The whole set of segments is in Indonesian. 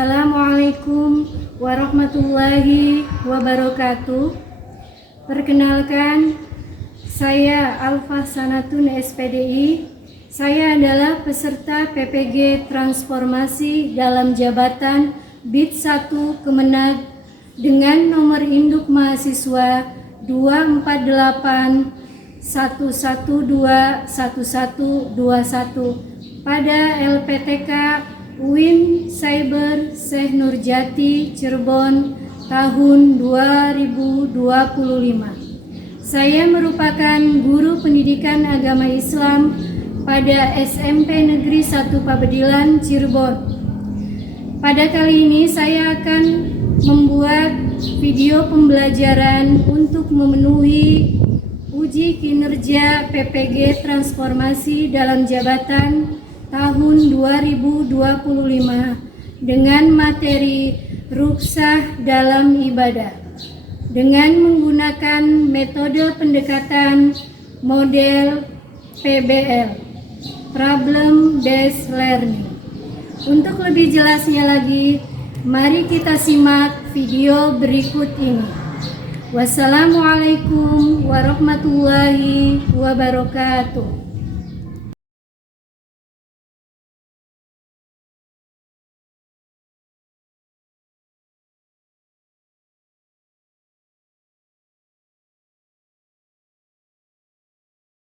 Assalamualaikum warahmatullahi wabarakatuh. Perkenalkan, saya Alfa Sanatun SPDI. Saya adalah peserta PPG Transformasi dalam jabatan BID 1 Kemenag dengan nomor induk mahasiswa 24811211121 pada LPTK UIN Cyber Syekh Nurjati Cirebon tahun 2025. Saya merupakan guru pendidikan agama Islam pada SMP Negeri 1 Pabedilan Cirebon. Pada kali ini saya akan membuat video pembelajaran untuk memenuhi uji kinerja PPG Transformasi dalam jabatan tahun 2025 dengan materi rukhsah dalam ibadah dengan menggunakan metode pendekatan model PBL, Problem Based Learning. Untuk lebih jelasnya lagi, mari kita simak video berikut ini. Wassalamualaikum warahmatullahi wabarakatuh.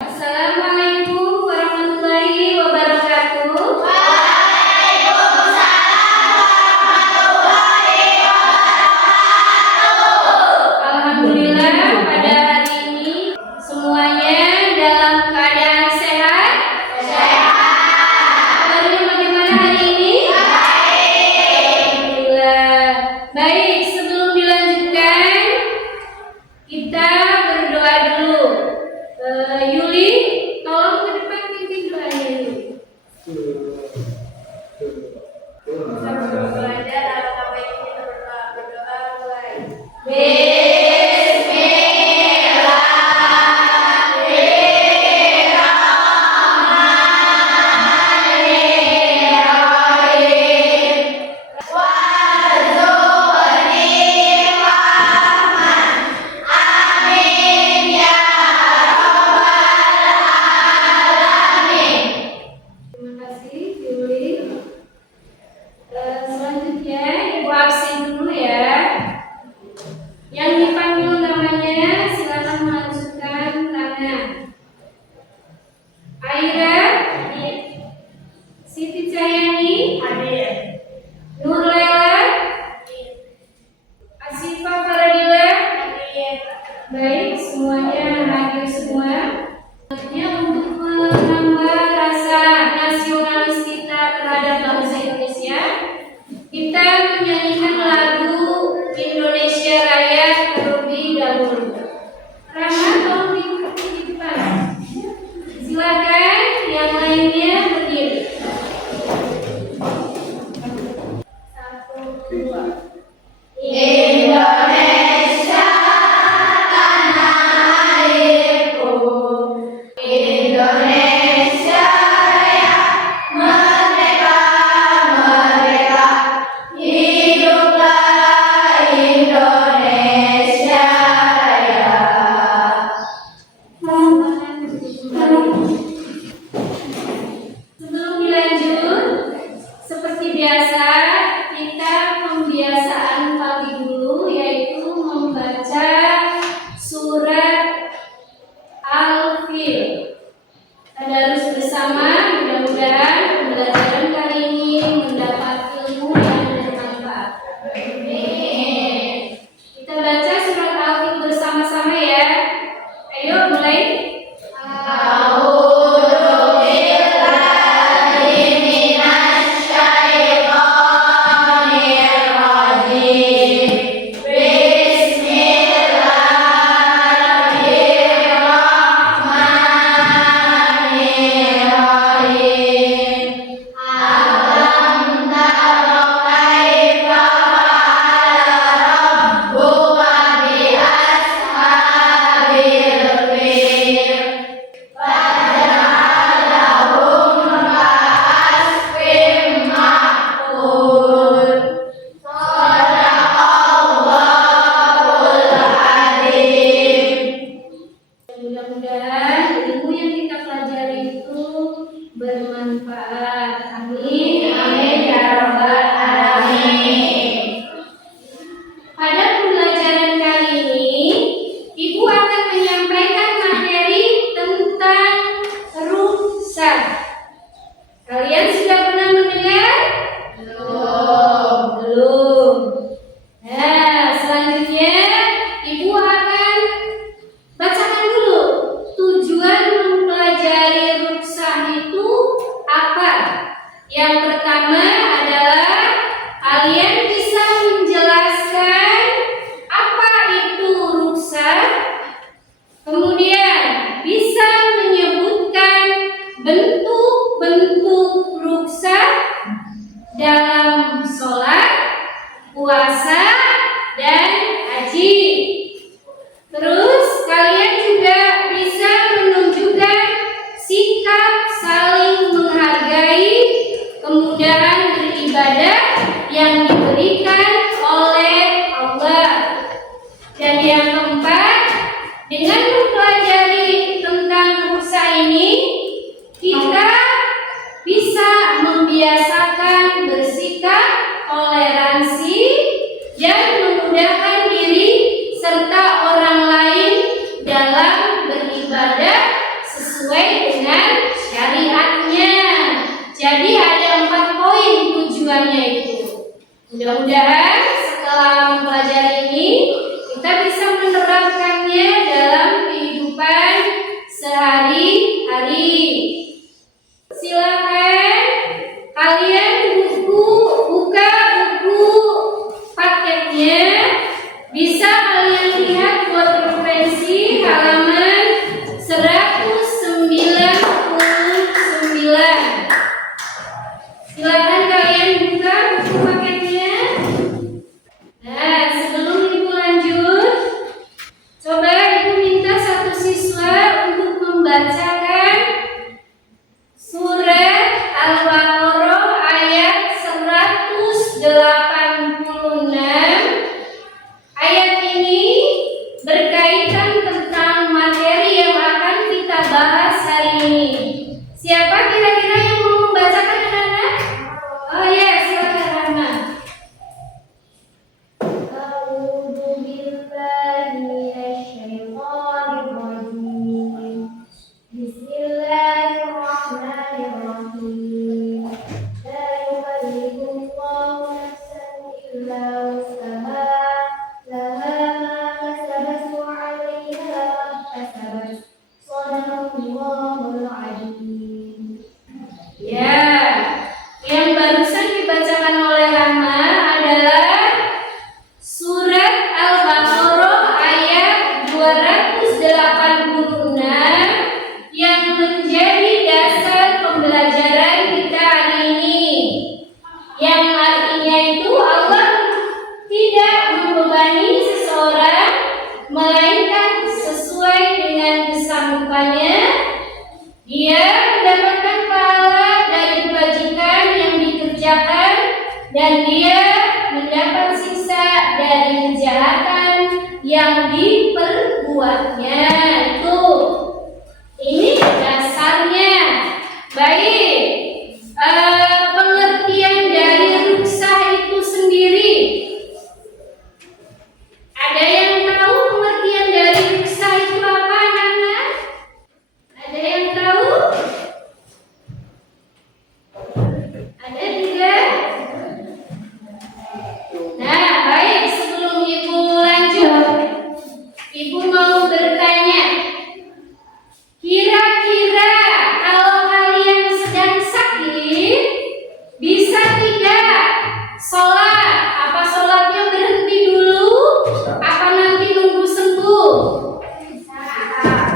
Assalamualaikum warahmatullahi wabarakatuh. Alhamdulillah, pada hari ini semuanya dalam keadaan sehat. Kabarnya bagaimana hari ini? Alhamdulillah. Baik, sebelum dilanjutkan, kita berdoa dulu. Yuli, tolong ke depan pimpin doanya Yuli. Belajar apa baiknya kita berdoa mulai. Selanjutnya Ibu absen dulu ya. Yang dipanggil namanya silakan mengajukan tangan. Aira, Siti Cahyani, Nurlela, Asifa Faradila, baik, semuanya hadir semua. Selanjutnya untuk menambah rasa nasionalis kita terhadap bangsa Indonesia, kita menyanyikan lagu Indonesia Raya terlebih dahulu. Rahma, tolong di depan. Silakan, yang lainnya berdiri. 1, 2. Indonesia tanah airku, Indonesia Raya merdeka, merdeka. Hiduplah Indonesia Raya. ngaji. Terus kalian juga bisa menunjukkan sikap saling menghargai kemudahan beribadah yang diberikan oleh Allah. Dan yang keempat, dengan mempelajari tentang ruksa ini, kita bisa membiasakan bersikap toleransi dan memudahkan diri serta orang lain dalam beribadah sesuai dengan syariatnya. Jadi ada 4 poin tujuannya itu. Mudah-mudahan setelah mempelajari ini kita bisa menerapkannya dalam kehidupan sehari-hari. Silakan kalian buka buku paketnya. Bisa kalian lihat buat referensi halaman 199. Silakan kalian buka buku paketnya. Nah, sebelum Ibu lanjut, coba Ibu minta satu siswa untuk membacakan surat Al-Baqarah ayat 186. Ayat ini berkaitan tentang materi yang akan kita bahas hari ini. Siapa kira-kira yang mau membacakan, anak-anak? Oh ya, silakan Rahma. A'udzu billahi minasyaitonir rajim. Bismillahirrahmanirrahim. La yukallifullahu nafsan illa wus'aha. Laha ma kasabat wa 'alaiha ma kasabat. Shadaqallahul 'azim. Ya, yang barusan dibacakan oleh Rahma adalah surat Al-Baqarah ayat 286 yang menjadi dasar pembelajaran kita hari ini. Yang artinya itu Allah tidak membebani seseorang melainkan sesuai dengan kesanggupannya. Dia mendapatkan pahala dari kebajikan yang dikerjakan dan dia mendapat siksa dari kejahatan yang diperbuatnya. Itu ini dasarnya. Baik, pengertian dari ruksah itu sendiri. Ada yang tahu pengertian dari ruksah itu apa, anak-anak? Ada yang tahu? Ada tidak? Nah, baik, sebelum Ibu lanjut, Ibu mau bertanya. Kira-kira kalau kalian sedang sakit, bisa tidak sholat? Apa sholatnya berhenti dulu? Apa nanti nunggu sembuh?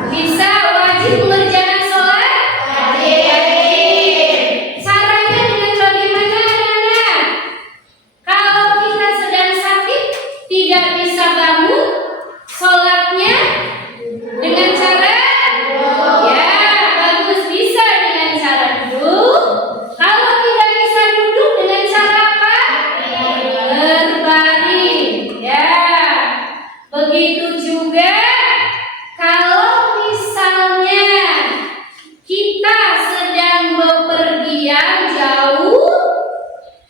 Bisa, wajib mengerjakan sholat? Wajib. Caranya dengan bagaimana, anak-anak? Kalau kita sedang sakit, tidak bisa bangun, sholatnya dengan cara ya, bagus, bisa dengan cara duduk. Kalau tidak bisa duduk, dengan cara apa? Berbaring. Ya, begitu juga kalau misalnya kita sedang bepergian jauh,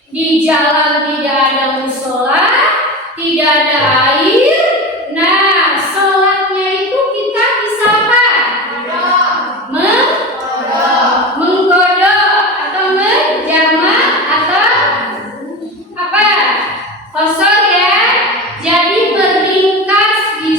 di jalan tidak ada musola, tidak ada air. Nah, sholatnya itu kita bisa apa? Menggodok atau menjamak atau apa? Kosor ya. Jadi meringkas di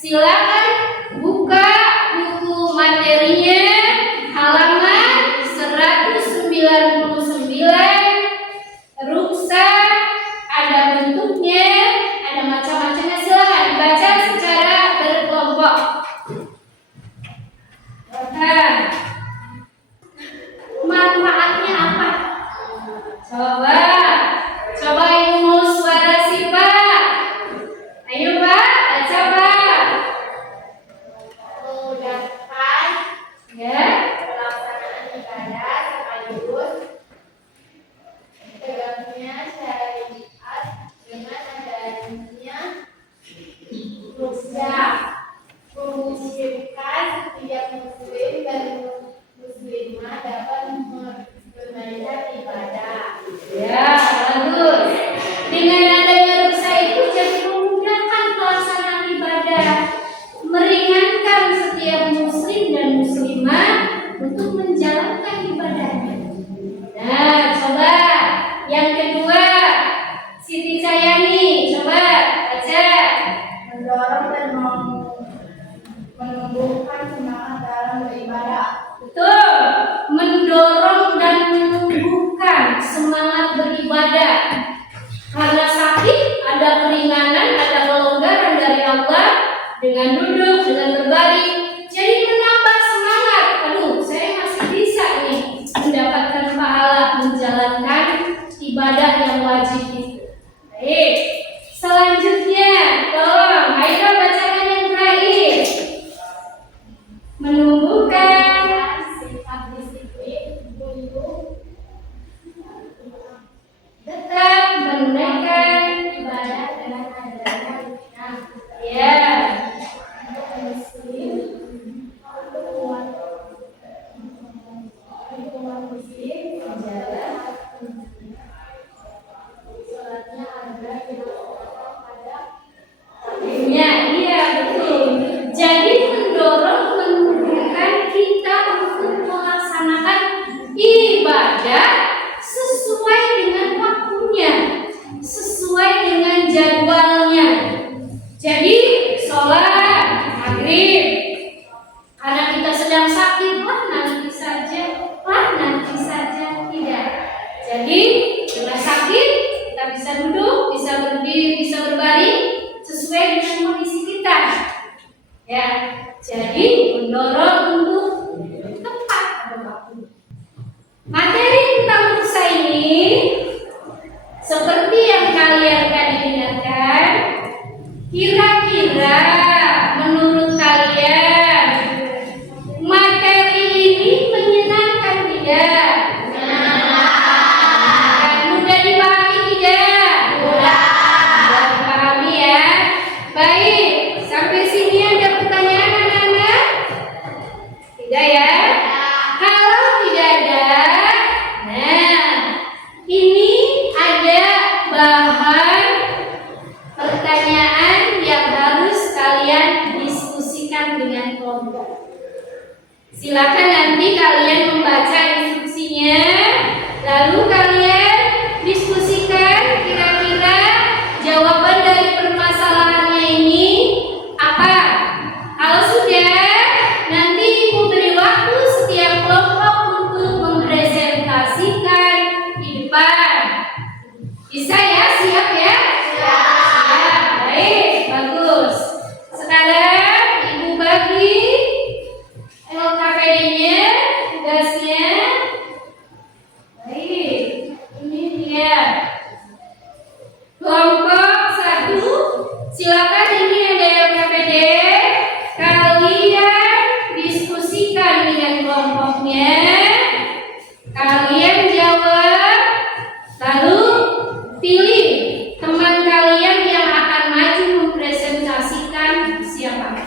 Silakan buka buku materinya halaman 199. Ruksa ada bentuknya, ada macam-macamnya. Silakan dibaca secara berkelompok. Manfaatnya apa? Coba Ibu suara Sipa. Ayo Pak, baca Pak. Memudahkan Ya. pelaksanaan ibadah sekaligus tegaknya syariat dengan adanya ruksa memungkinkan setiap muslim dan muslimah dapat menunaikan ibadah. Ya, bagus. Dengan adanya ruksa itu jadi memudahkan pelaksanaan ibadah, meringankan setiap muslim dan muslimah untuk menjalankan ibadahnya. Nah, coba yang kedua, Siti Cahyani, coba baca. Mendorong dan menumbuhkan semangat dalam beribadah. Betul, mendorong dan menumbuhkan semangat beribadah. Karena sakit ada keringanan, ada kelonggaran dari Allah dengan duduk, dengan berbaring. Jadi menambah semangat. Aduh, saya masih bisa nih mendapatkan pahala menjalankan ibadah yang wajib itu. Baik, selanjutnya tolong Aira bacakan yang terakhir. Menumbuhkan Sikap disiplin untuk tetap menunaikan ibadah dengan adanya ruksa. ya. Muslim untuk umat muslim menjaga sholatnya agar tidak pada Ya, iya betul. Jadi mendorong menumbuhkan kita untuk melaksanakan ibadah sesuai dengan waktunya, sesuai dengan jadwalnya. Jadi sholat maghrib, karena kita sedang sakit, nanti saja, tidak. Jadi dengan sakit kita bisa duduk, bisa berdiri, bisa berbaring sesuai dengan kondisi kita. Ya, jadi mendorong untuk tepat pada waktu. Materi tentang ruksa ini seperti yang kalian tadi dengarkan, kira-kira menurut kalian materi ini menyenangkan tidak? Menyenangkan. Mudah dipahami tidak? Mudah dipahami ya. Baik, sampai sini ada pertanyaan anak-anak? Tidak ya? Kalau tidak ada, nah ini ada bahan pertanyaan yang harus kalian diskusikan dengan kelompok. Silakan nanti kalian membaca instruksinya, lalu kalian diskusikan kira-kira jawaban dari permasalahannya ini apa. Kalau sudah, nanti Ibu beri waktu setiap kelompok untuk mempresentasikan di depan. Bisa ya? Siap ya? Siap. Baik, bagus. Sekarang Ibu bagi LKPD-nya, tugasnya. Baik, ini dia. Kelompok 1, silakan ini ada LKPD. Kalian diskusikan dengan kelompoknya. Kalian jawab, lalu pilih teman kalian yang akan maju mempresentasikan siapa.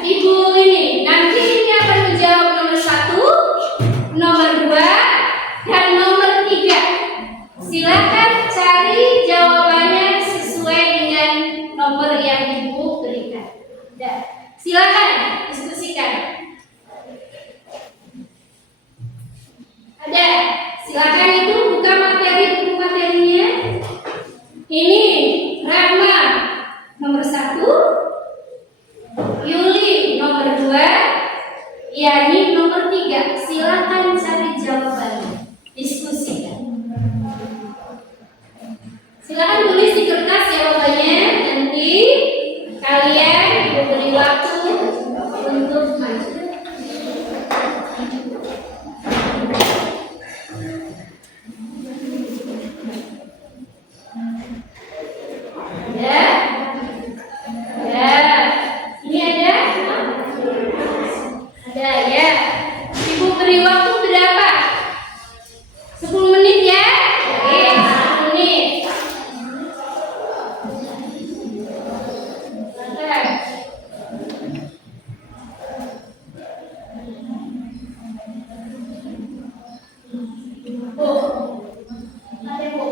Ibu ini nanti ini akan menjawab nomor 1, nomor 2, dan nomor 3. Silakan cari jawabannya sesuai dengan nomor yang Ibu berikan. Silakan diskusikan. Ada. Silakan itu buka buku materinya. Ini Rahma. tulis di kertas jawabannya. Nanti kalian diberi waktu untuk maju. Ada? Ada. Ini ada? Ada ya. Ibu beri waktu berapa? 10 menit ya? Oke, 10 menit. Oke. Bu, Ada Bu.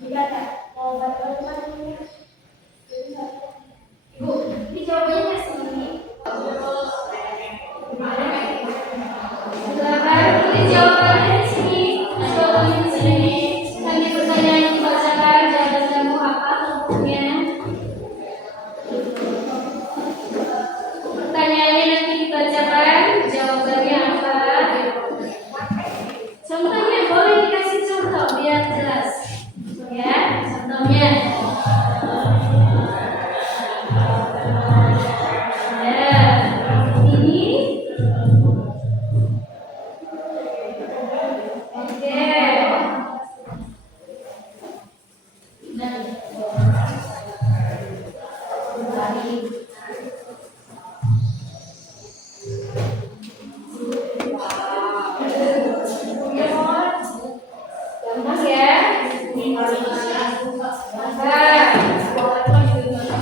Dikata mau baca mana ini? Bu, ini jawabannya kasih ini. Silakan tulis jawabannya di sini. Jawabannya di sini. Nanti pertanyaan dibacakan, jawaban kamu apa tentunya. Pertanyaannya nanti dibacakan, jawabannya apa. Contohnya boleh dikasih contoh biar jelas. Ya, contohnya. Ya, ini. Oke. Gampang ya.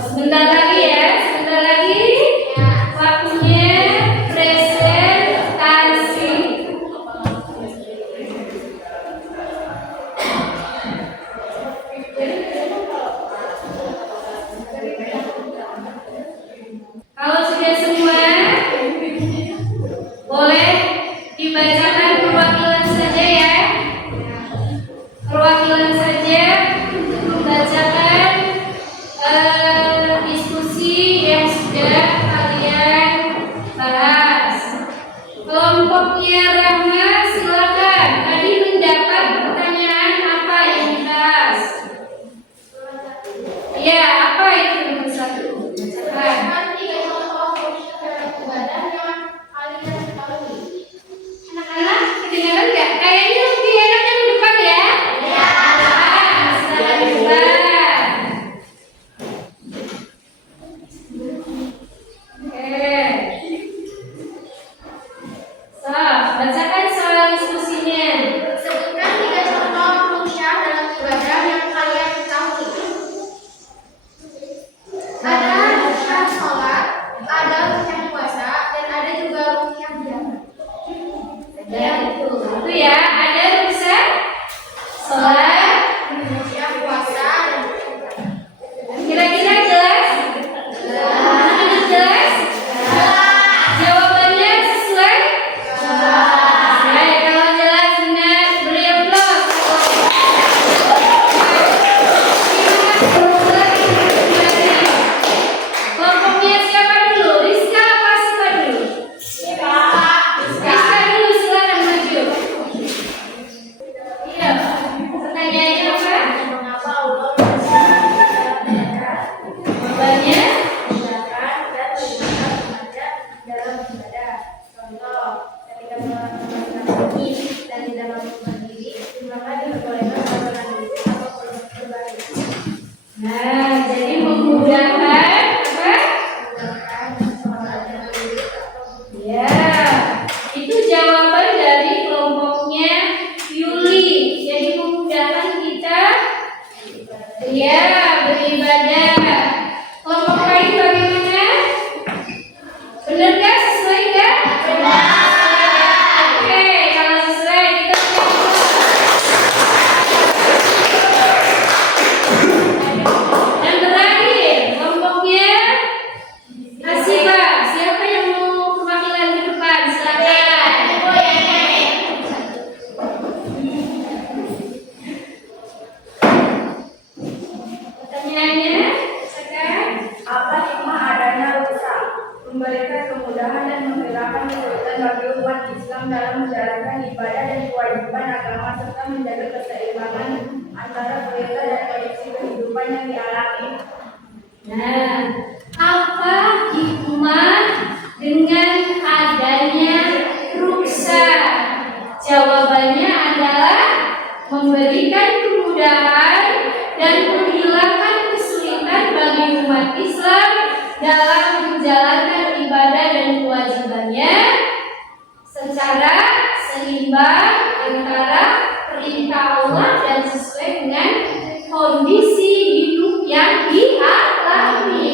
Sebentar lagi ya, sebentar lagi. Waktunya presentasi. Kalau sudah semua, boleh dibacakan perwakilan saja ya. Perwakilan saja untuk membacakan diskusi yang sudah kalian bahas. Kelompoknya Rahma, silakan. Tadi mendapat pertanyaan apa yang dibahas? Ya, apa itu nomor 1? Bacakan. Tiga contoh ibadah yang kalian ketahui. Anak-anak, kedengaran nggak? Kayaknya lebih enak yang di depan ya? Ya. Silakan di depan. Oke. So, bacakan soal diskusinya. Sebutkan tiga contoh rukyah dalam ibadah yang kalian ketahui. Ada rukyah sholat, ada rukyah puasa, dan ada juga rukyah biasa. Ya, itu ya. Ada rukyah sholat. Rukyah puasa dan rukyah biasa. Kira-kira jelas? Anak-anak jelas? Jawabannya sesuai? Baik, kalau jelas benar beri aplaus. Kelompoknya siapa dulu? Rizka apa Siva dulu? Rizka dulu, silakan maju. Iya. Pertanyaannya apa? Mengapa Allah menjadikan Jawabannya? tindakan dan tindakan sengaja dalam ibadah? Contoh, ketika melakukan ini dan tidak melakukan diri, maka diperbolehkan melakukan diri atau berbalik. Nah, jadi memudahkan apa? Melakukan sholat dan diri atau Ya, itu jawaban dari kelompoknya Yuli. Jadi memudahkan kita ya beribadah. Kelompok lain bagaimana? Benarkah sesuai nggak? Benar. Oke, kalau sesuai kita dan terakhir kelompoknya Hasiba. Siapa yang mau perwakilan di depan? Silakan. Pertanyaannya sekarang. Apa hikmah adanya rukhsah? Memberikan kemudahan dan menghilangkan kesulitan bagi umat Islam dalam menjalankan ibadah dan kewajiban agama serta menjaga keseimbangan antara yang dialami. Nah, apa hikmah dengan adanya ruksa? Jawabannya adalah memberikan kemudahan dan menghilangkan kesulitan bagi umat Islam dalam menjalankan ibadah dan kewajibannya secara seimbang antara perintah Allah dan sesuai dengan kondisi hidup yang dialami.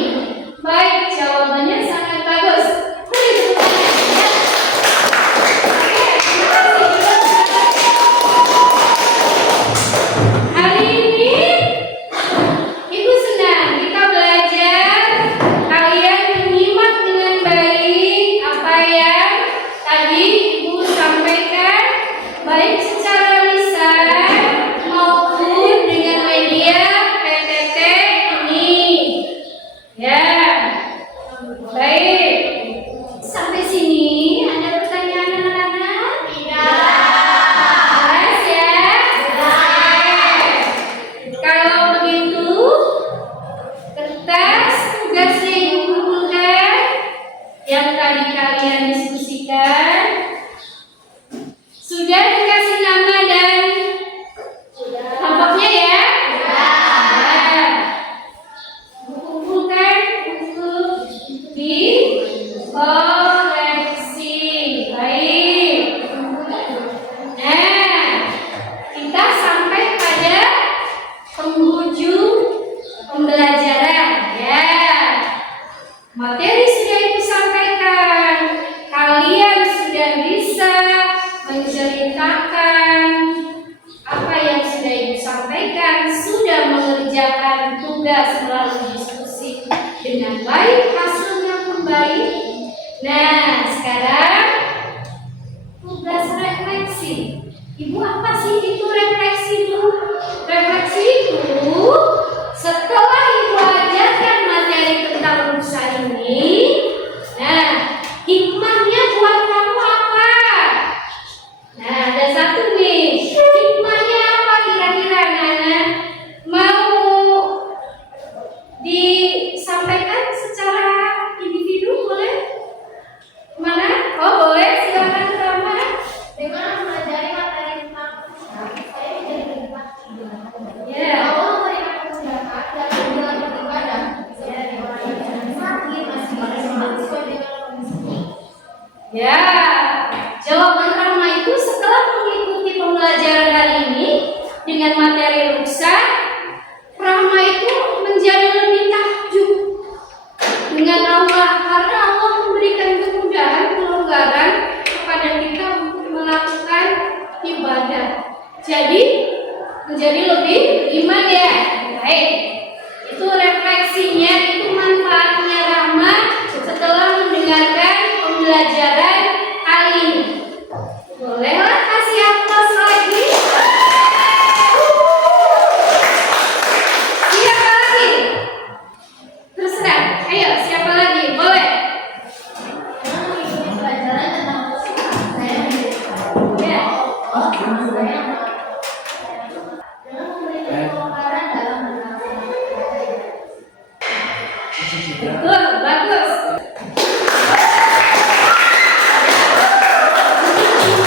Baik, jawabannya sangat bagus. Beri tepuk tangan, ya. Oke, terima kasih. Hari ini Ibu senang kita belajar. Kalian menyimak dengan baik apa yang tadi Ibu sampaikan, baik secara lisan maupun dengan media PTT ini. Ya, baik. Sampai sini ada pertanyaan anak-anak? Jelas ya? Kalau begitu, kertas tugasnya Ibu kumpulkan yang tadi kalian diskusikan. Sudah dikasih nama dan kelompoknya ya? Nah, kumpulkan untuk dikoleksi. Baik. Nah, kita sampai pada penghujung pembelajaran ya. Materi sudah Ibu sampaikan. Kalian sudah bisa menceritakan apa yang sudah Ibu sampaikan, sudah mengerjakan tugas melalui diskusi dengan baik, hasilnya pun baik. Nah, sekarang tugas refleksi. Ibu, apa sih itu refleksi itu? Refleksi itu setelah Ibu ajarkan materi tentang ruksa ini, nah, hikmahnya buat kamu apa? Nah, ada satu nih. Hikmahnya apa kira-kira, Nana? Mau disampaikan secara individu boleh? Mana? Oh, boleh. Silakan Rama. Dengan mempelajari materi tentang ruksa, saya menjadi lebih pasti. Ya. Allah memberikan kemudahan dan kemudahan beribadah. Saya dari orang yang sedang sakit masih bisa sholat sesuai dengan kondisi. Ya. Jawaban Rama itu setelah mengikuti pembelajaran hari ini dengan materi ruksa, Rama itu menjadi lebih takjub dengan Allah karena Allah memberikan kemudahan, kelonggaran kepada kita untuk melakukan ibadah. Jadi menjadi lebih beriman ya. Baik. Itu refleksinya, itu manfaatnya Rama setelah mendengarkan pembelajaran kali ini. Bolehlah kasih aplaus lagi. Siapa lagi? Terserah. Ayo, siapa lagi? Boleh. Dengan mengikuti pelajaran tentang ruksa, saya menjadi Ya. dengan memberikan kelonggaran dalam melaksanakan ibadah. Betul, bagus.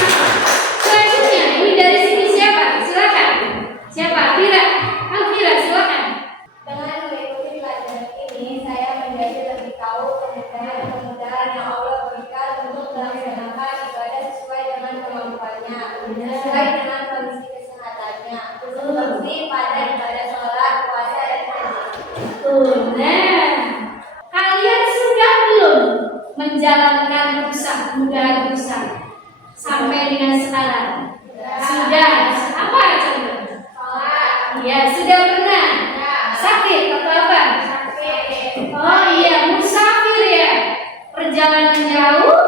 Selanjutnya, ini dari sini siapa? Silakan. Siapa? Fira. Alfira, silakan. Dengan mengikuti pelajaran ini, saya menjadi lebih tahu kemudahan yang Allah berikan untuk melaksanakan ibadah sesuai dengan kemampuannya, sesuai dengan kondisi kesehatannya, seperti pada ibadah sholat, puasa, dan haji. Nah, kalian sudah belum menjalankan kemudahan ruksa sampai dengan sekarang? Sudah. Apa contohnya? Sholat, Ya, sudah pernah. Sakit atau apa? sakit, Oh iya, musafir ya. Perjalanan jauh,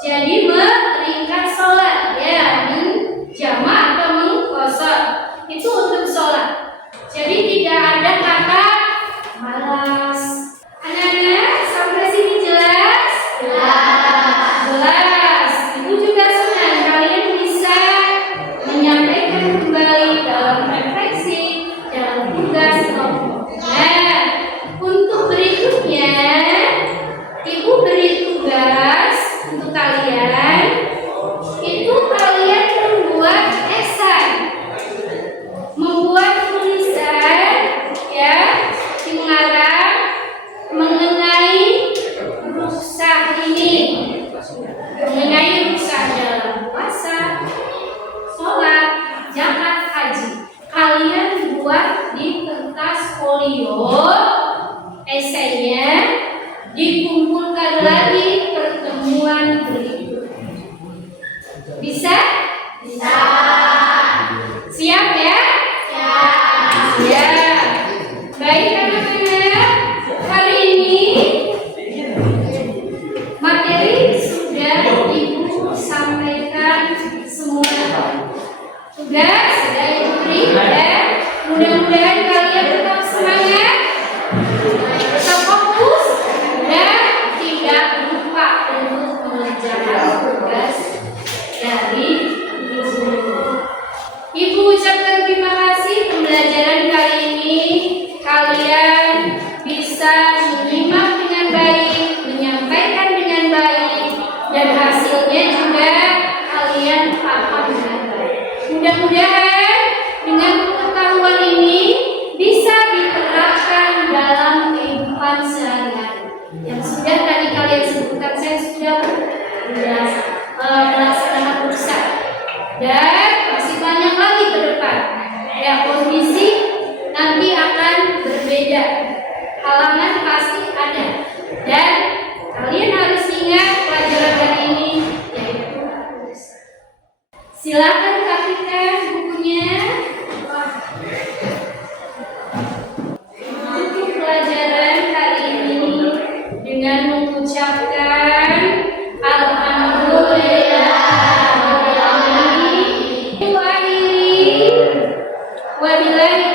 jadi meringkas sholat ya, menjamak atau mengkosor. Itu untuk sholat. Jadi tidak ada kata malas. Anak-anak, sampai sini jelas? Jelas. Ibu juga senang kalian bisa menyampaikan kembali dalam refleksi, dalam tugas kelompok. portofolio esainya dikumpulkan lagi pertemuan berikut. Bisa? Bisa. Siap ya? Siap. Ya. Baik anak-anak, hari ini materi sudah Ibu sampaikan semua. Tugas sudah Ibu beri ya. Mudah-mudahan kalian tetap semangat, tetap fokus, dan tidak lupa untuk mengerjakan tugas dari Ibu. Ibu ucapkan terima kasih pembelajaran kali ini. Kalian bisa menyimak dengan baik, menyampaikan dengan baik, dan hasilnya juga kalian paham dengan baik. Mudah-mudahan dengan pengetahuan ini bisa diterapkan dalam kehidupan sehari-hari. Yang sudah tadi kalian sebutkan, saya sudah melaksanakan usaha dan masih banyak lagi ke depan. Ya, kondisi nanti akan berbeda, halangan pasti ada, dan kalian harus ingat pelajaran hari ini yaitu silakan Kak bukunya. Untuk pelajaran hari ini dengan mengucapkan alhamdulillah. Wabillahi